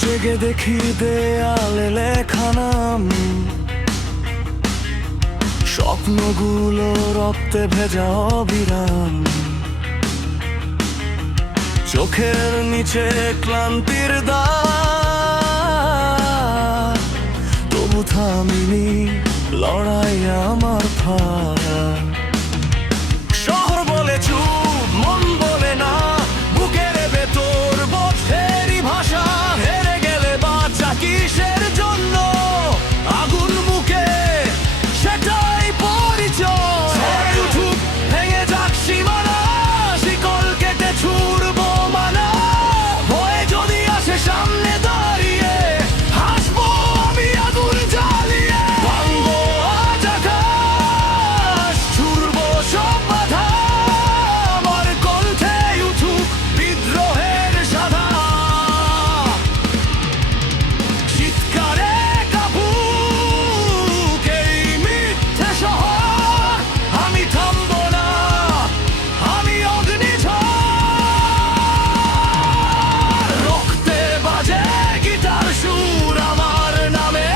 জেগে দেখি দেয়ালে লেখা নাম, স্বপ্নগুলো রক্তে ভেজা অবিরাম। চোখের নিচে ক্লান্তির দাগ, তবু থামিনি লড়াই আমার ফাড়া। শহর বলে চুপ, মন বলে না, বুকের ভেতর বোঝেরই ভাষা। হেরে গেলে বাঁচা কিসের জন্য, আগুন মুখে সেটাই পরিচয়। উঠুক, ভেঙে যাক সীমানা, শিকল কেটে ছুড়বো মানা। ভয় যদি আসে সামনে দাঁড়িয়ে, হাসবো আমি আগুন জ্বালিয়ে। ভাঙবো আজ আকাশ, ছুড়বো সব বাধা। আমার কণ্ঠে উঠুক বিদ্রোহের সাধা। চিৎকারে কাঁপুক এই মিথ্যে শহর, আমি থামবো না, আমি অগ্নিঝড়। রক্তে বাজে গিটার সুর, আমার নামে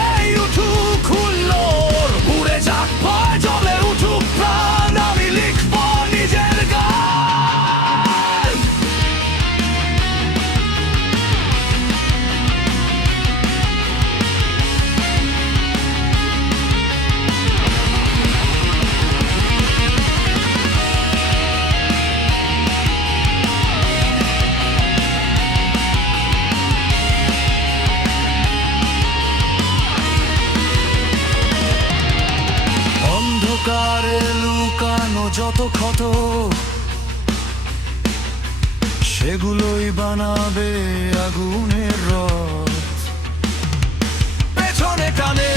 উঠুক হুল্লোড়। উড়ে যাক ভয়, জ্বলে উঠুক প্রাণ, আমি লিখবো নিজের গান। অন্ধকারে লুকানো যত ক্ষত, সেগুলোই বানাবে আগুনের রথ। পেছনে টানে